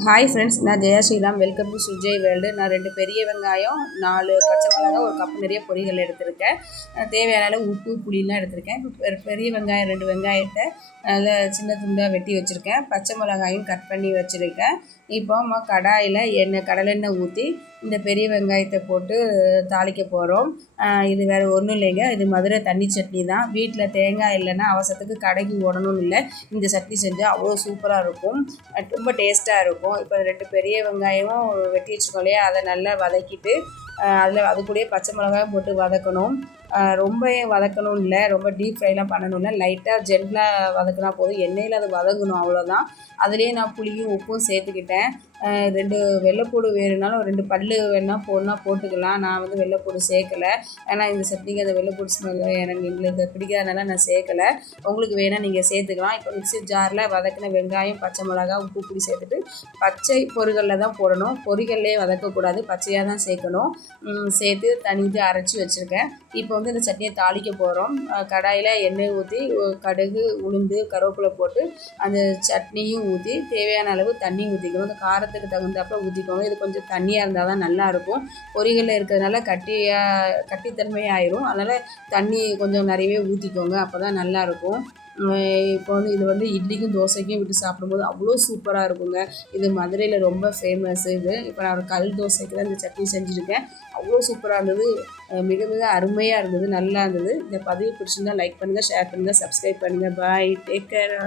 Hi friends, நான் Jaya Sriram. Welcome to Sujay world. நான் 2 பெரிய வெங்காயம், 4 பச்சை மிளகாய், ஒரு கப் நிறைய பொரிகள் எடுத்திருக்கேன். தேவையான அளவு உப்பு, புளிலாம் எடுத்திருக்கேன். இப்போ பெரிய வெங்காயம் 2 வெங்காயத்தை நல்லா சின்ன துண்டாக வெட்டி வச்சுருக்கேன். பச்சை மிளகாயும் கட் பண்ணி வச்சுருக்கேன். இப்போ நம்ம கடாயில் கடலெண்ணெய் ஊற்றி இந்த பெரிய வெங்காயத்தை போட்டு தாளிக்க போகிறோம். இது வேறு ஒன்றும் இல்லைங்க, இது மதுரை தண்ணி சட்னி தான். வீட்டில் தேங்காய் இல்லைன்னா அவசரத்துக்கு கடைக்கு ஓடணும்னு இல்லை, இந்த சட்னி செஞ்சால் அவ்வளோ சூப்பராக இருக்கும், ரொம்ப டேஸ்ட்டாக இருக்கும். இப்போ 2 பெரிய வெங்காயமும் வெட்டி வச்சுருக்கோம் இல்லையா, அதை நல்லா வதக்கிட்டு அது கூடயே பச்சை மிளகாயும் போட்டு வதக்கணும். ரொம்ப வதக்கணும் இல்லை, ரொம்ப டீப் ஃப்ரைலாம் பண்ணணும் இல்லை, லைட்டாக ஜென்டலாக வதக்கினா போதும். எண்ணெயில் அது வதங்கணும், அவ்வளோதான். அதுலேயே நான் புளியும் உப்பும் சேர்த்துக்கிட்டேன். 2 வெள்ளைப்பூடு வேணும்னாலும் 2 பல் வேணால் போட்டுக்கலாம். நான் வந்து வெள்ளைப்பூடு சேர்க்கலை, ஏன்னா இந்த சட்னிக்கு அந்த வெள்ளைப்பூடு ஸ்மெல் எங்களுக்கு பிடிக்காதனால நான் சேர்க்கலை. உங்களுக்கு வேணால் நீங்கள் சேர்த்துக்கலாம். இப்போ மிக்ஸி ஜாரில் வதக்கின வெங்காயம், பச்சை மிளகா, உப்பு, புளி சேர்த்துட்டு பச்சை பொரிகளில் தான் போடணும். பொரிகள்லேயே வதக்கக்கூடாது, பச்சையாக தான் சேர்க்கணும். சேர்த்து தனித்து அரைச்சி வச்சுருக்கேன். இப்போ வந்து இந்த சட்னியை தாளிக்க போகிறோம். கடாயில் எண்ணெய் ஊற்றி கடுகு, உளுந்து, கருவேப்பிலை போட்டு அந்த சட்னியும் ஊற்றி தேவையான அளவு தண்ணி ஊற்றிக்கணும். அந்த காரத்துக்கு தகுந்தாப்புல ஊற்றிக்கோங்க. இது கொஞ்சம் தண்ணியாக இருந்தால் தான் நல்லாயிருக்கும். பொரிகளில் இருக்கிறதுனால கட்டித்தன்மை ஆயிரும். அதனால் தண்ணி கொஞ்சம் நிறையவே ஊற்றிக்கோங்க, அப்போ தான் நல்லாயிருக்கும். இப்போ வந்து இது வந்து இட்லிக்கும் தோசைக்கும் விட்டு சாப்பிடும்போது அவ்வளோ சூப்பராக இருக்குங்க. இது மதுரையில் ரொம்ப ஃபேமஸ் இது. இப்போ நான் ஒரு கல் தோசைக்கு தான் இந்த சட்னி செஞ்சுருக்கேன். அவ்வளோ சூப்பராக இருந்தது, மிக மிக அருமையாக இருந்தது, நல்லா இருந்தது. இந்த பதிவு பிடிச்சிருந்தால் லைக் பண்ணுங்கள், ஷேர் பண்ணுங்கள், சப்ஸ்கிரைப் பண்ணுங்கள். பாய், டேக் கேர்.